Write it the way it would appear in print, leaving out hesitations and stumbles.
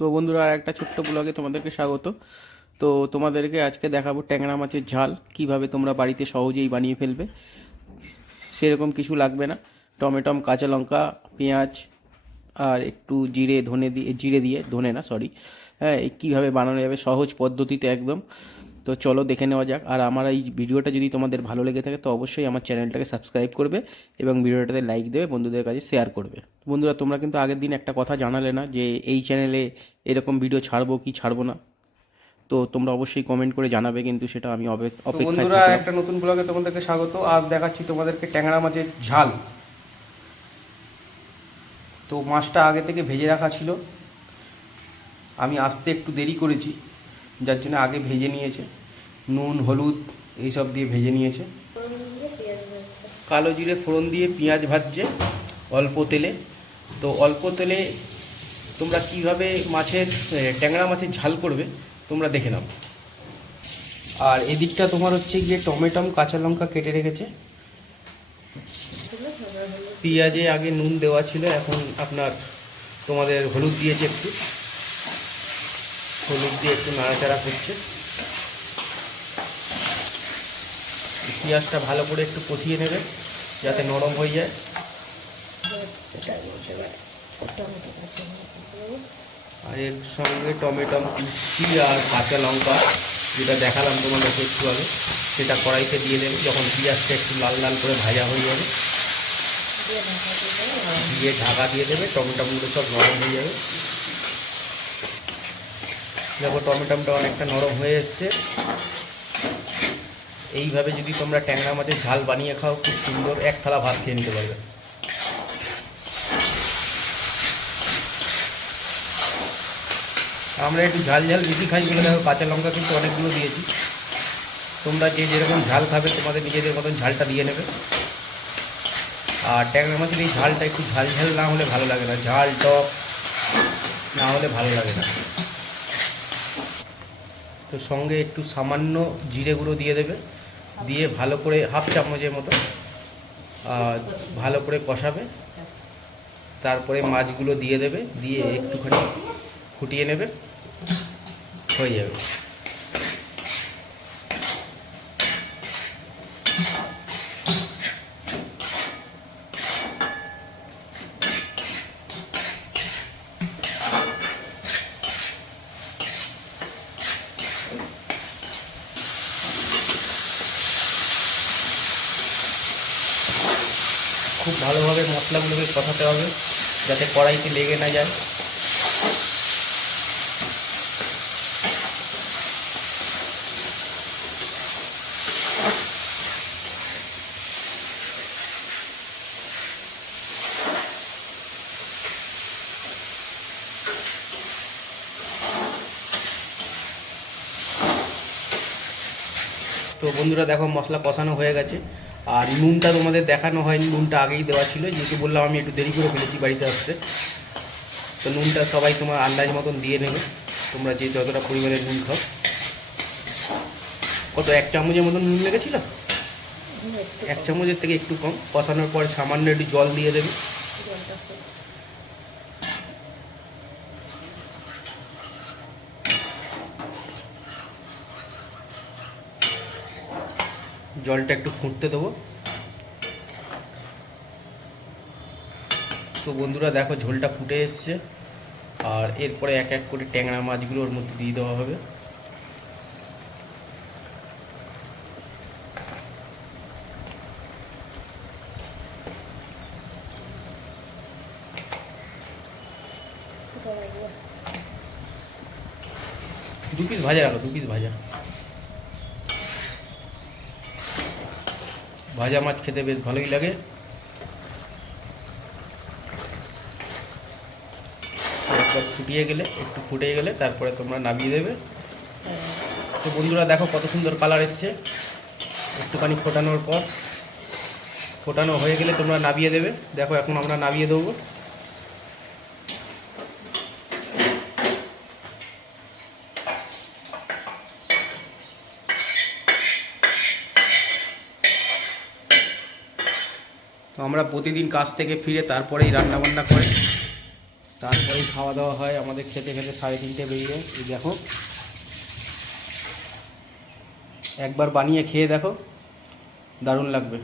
তো বন্ধুরা, আর একটা ছোট্ট ব্লগে তোমাদেরকে স্বাগত। তো তোমাদেরকে আজকে দেখাবো ট্যাংরা মাছের ঝাল কিভাবে তোমরা বাড়িতে সহজেই বানিয়ে ফেলবে। সেরকম কিছু লাগবে না। টমেটো, কাঁচা লঙ্কা, পেঁয়াজ আর একটু ধনে না সরি, হ্যাঁ, কীভাবে বানানো যাবে সহজ পদ্ধতিতে একদম। তো চলো দেখে নেওয়া যাক। আর আমার এই ভিডিওটা যদি তোমাদের ভালো লেগে থাকে তো অবশ্যই আমার চ্যানেলটাকে সাবস্ক্রাইব করবে এবং ভিডিওটাতে লাইক দেবে, বন্ধুদের কাছে শেয়ার করবে। বন্ধুরা, তোমরা কিন্তু আগের দিন একটা কথা জানালে না যে এই চ্যানেলে এরকম ভিডিও ছাড়বো কি ছাড়বো না। তো তোমরা অবশ্যই কমেন্ট করে জানাবে, কিন্তু সেটা আমি অপেক্ষায় বন্ধুরা, থাকলাম। একটা নতুন ব্লগে তোমাদেরকে স্বাগত। আজ দেখাচ্ছি তোমাদেরকে ট্যাংরা মাছের ঝাল। তো মাছটা আগে থেকে ভেজে রাখা ছিল, আমি আসতে একটু দেরি করেছি যার জন্য আগে ভেজে নিয়েছে। নুন, হলুদ এইসব দিয়ে ভেজে নিয়েছে। কালো জিরে ফোড়ন দিয়ে পেঁয়াজ ভাজছে অল্প তেলে। তো অল্প তেলে তোমরা কিভাবে ট্যাংরা মাছের ঝাল করবে তোমরা দেখে নাও। আর এদিকটা তোমার হচ্ছে গিয়ে টমেটো, কাঁচা লঙ্কা কেটে রেখেছে। পেঁয়াজে আগে নুন দেওয়া ছিল, এখন তোমাদের হলুদ দিয়েছে, একটু হলুদ দিয়ে একটু নাড়াচাড়া করছে। পেঁয়াজটা ভালো করে একটু কষিয়ে নেবে যাতে নরম হয়ে যায়। আর এর সঙ্গে টমেটো কুচি আর কাঁচা লঙ্কা যেটা দেখালাম তোমাদেরকে একটু আগে, সেটা কড়াইতে দিয়ে দেবে। যখন পেঁয়াজটা একটু লাল লাল করে ভাজা হয়ে যাবে দিয়ে ঢাকা দিয়ে দেবে, টমেটোগুলো সব নরম হয়ে যাবে। দেখো টমেটোটা অনেকটা নরম হয়ে এসছে। এইভাবে যদি তোমরা ট্যাংরা মাছের ঝাল বানিয়ে খাও, খুব সুন্দর এক থালা ভাত খেয়ে নিতে পারবে। আমরা একটু ঝাল ঝাল বেশি খাই বলে দেখো কাঁচা লঙ্কা কিন্তু অনেকগুলো দিয়েছি। তোমরা যে যেরকম ঝাল খাবে তোমাদের নিজেদের মতন ঝালটা দিয়ে নেবে। আর ট্যাংরা মাছের এই ঝালটা একটু ঝাল ঝাল না হলে ভালো লাগে না, ঝাল টক না হলে ভালো লাগে না। তো সঙ্গে একটু সামান্য জিরে গুঁড়ো দিয়ে দেবে, দিয়ে ভালো করে হাফ চামচের মতো ভালো করে কষাবে। তারপরে মাছগুলো দিয়ে দেবে, দিয়ে একটুখানি ফুটিয়ে নেবে, হয়ে যাবে। খুব ভালোভাবে মশলাগুলোকে কষাতে হবে যাতে কড়াইতে লেগে না যায়। তো বন্ধুরা দেখো মশলা কষানো হয়ে গেছে। আর নুনটা তোমাদের দেখানো হয়নি, নুনটা আগেই দেওয়া ছিল, যেহেতু বললাম আমি একটু দেরি করে ফেলেছি বাড়িতে আসতে। তো নুনটা সবাই তোমার আন্দাজ মতন দিয়ে নেবে, তোমরা যে যতটা পরিমাণে নুন খাও। কত, 1 চামচের মতন নুন লেগেছিল? 1 চামচের থেকে একটু কম। কষানোর পর সামান্য একটু জল দিয়ে দেবে। জলটা একটু ফুটতে দেবো। তো বন্ধুরা দেখো ঝোলটা ফুটে এসছে। আর এরপরে এক এক করে ট্যাংরা মাছগুলো ওর মধ্যে দিয়ে দেওয়া হবে। দু পিস ভাজা রাখো, 2 পিস ভাজা। ভাজা মাছ খেতে বেশ ভালোই লাগে। একবার একটু ফুটে গেলে তারপরে তোমরা নামিয়ে দেবে। তো বন্ধুরা দেখো কত সুন্দর কালার এসছে। একটুখানি ফোটানো হয়ে গেলে তোমরা নামিয়ে দেবে। দেখো এখন আমরা নামিয়ে দেবো। তো আমরা প্রতিদিন কাজ থেকে ফিরে তারপরেই রান্নাবান্না করে তারপরেই খাওয়া দাওয়া হয়। আমাদের খেতে খেতে 3:30 বেজে যায়। এই দেখো, একবার বানিয়ে খেয়ে দেখো, দারুণ লাগবে।